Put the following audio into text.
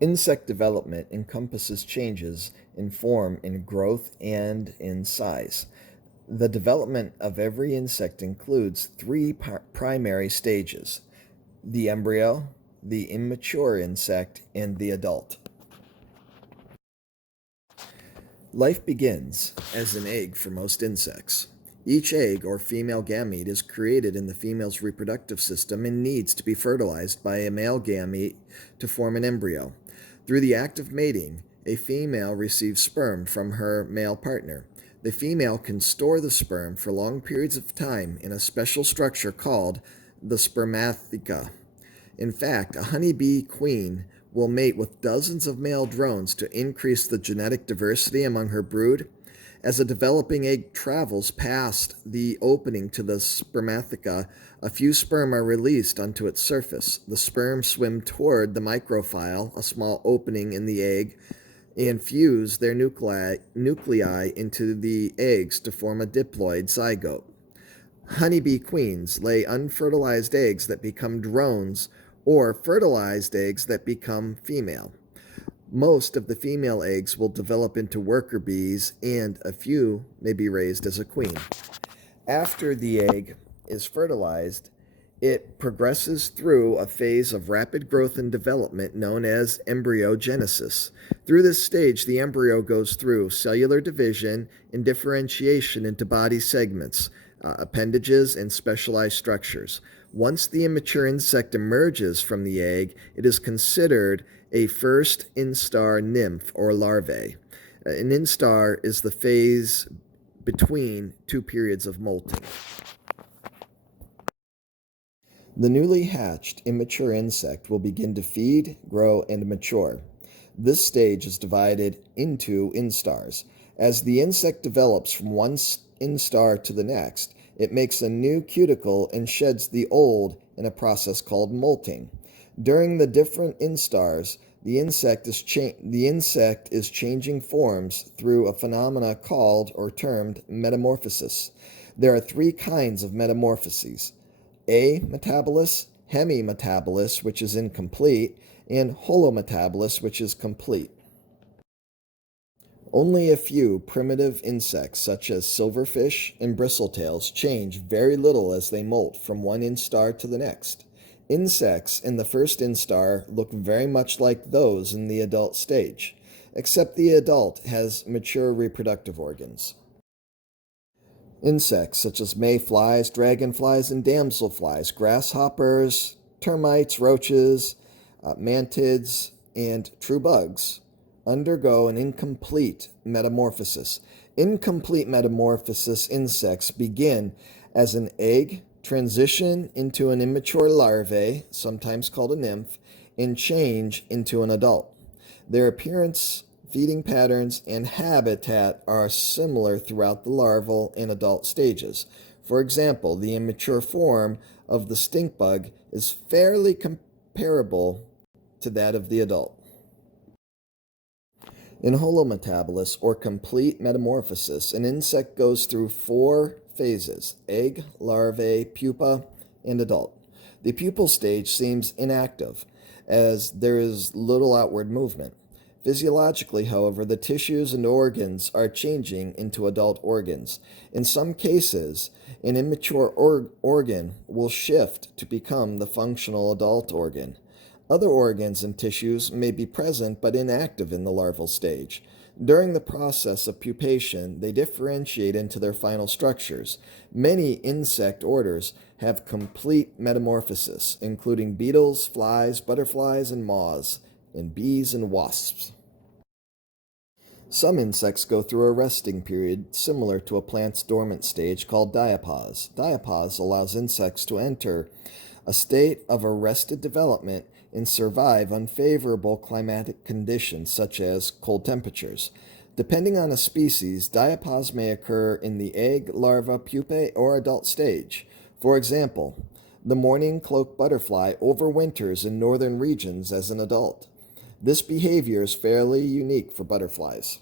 Insect development encompasses changes in form, in growth, and in size. The development of every insect includes three primary stages: the embryo, the immature insect, and the adult. Life begins as an egg for most insects. Each egg or female gamete is created in the female's reproductive system and needs to be fertilized by a male gamete to form an embryo. Through the act of mating, a female receives sperm from her male partner. The female can store the sperm for long periods of time in a special structure called the spermatheca. In fact, a honeybee queen will mate with dozens of male drones to increase the genetic diversity among her brood. As a developing egg travels past the opening to the spermatheca, a few sperm are released onto its surface. The sperm swim toward the micropyle, a small opening in the egg, and fuse their nuclei into the eggs to form a diploid zygote. Honeybee queens lay unfertilized eggs that become drones or fertilized eggs that become female. Most of the female eggs will develop into worker bees, and a few may be raised as a queen. After the egg is fertilized, it progresses through a phase of rapid growth and development known as embryogenesis. Through this stage, the embryo goes through cellular division and differentiation into body segments, appendages, and specialized structures. Once the immature insect emerges from the egg, it is considered a first instar nymph or larvae. An instar is the phase between two periods of molting. The newly hatched immature insect will begin to feed, grow, and mature. This stage is divided into instars. As the insect develops from one instar to the next, it makes a new cuticle and sheds the old in a process called molting. During the different instars, the insect is changing forms through a phenomena called or termed metamorphosis. There are three kinds of metamorphoses: ametabolous, hemimetabolous, which is incomplete, and holometabolous, which is complete. Only a few primitive insects, such as silverfish and bristletails, change very little as they molt from one instar to the next. Insects in the first instar look very much like those in the adult stage, except the adult has mature reproductive organs. Insects such as mayflies, dragonflies, and damselflies, grasshoppers, termites, roaches, mantids, and true bugs undergo an incomplete metamorphosis. Incomplete metamorphosis insects begin as an egg, transition into an immature larvae, sometimes called a nymph, and change into an adult. Their appearance, feeding patterns, and habitat are similar throughout the larval and adult stages. For example, the immature form of the stink bug is fairly comparable to that of the adult. In holometabolous or complete metamorphosis, an insect goes through four phases: egg, larvae, pupa, and adult. The pupal stage seems inactive, as there is little outward movement. Physiologically, however, the tissues and organs are changing into adult organs. In some cases, an immature organ will shift to become the functional adult organ. Other organs and tissues may be present but inactive in the larval stage. During the process of pupation, they differentiate into their final structures. Many insect orders have complete metamorphosis, including beetles, flies, butterflies, and moths, and bees and wasps. Some insects go through a resting period similar to a plant's dormant stage called diapause. Diapause allows insects to enter a state of arrested development and survive unfavorable climatic conditions such as cold temperatures. Depending on a species, diapause may occur in the egg, larva, pupae, or adult stage. For example, the mourning cloak butterfly overwinters in northern regions as an adult. This behavior is fairly unique for butterflies.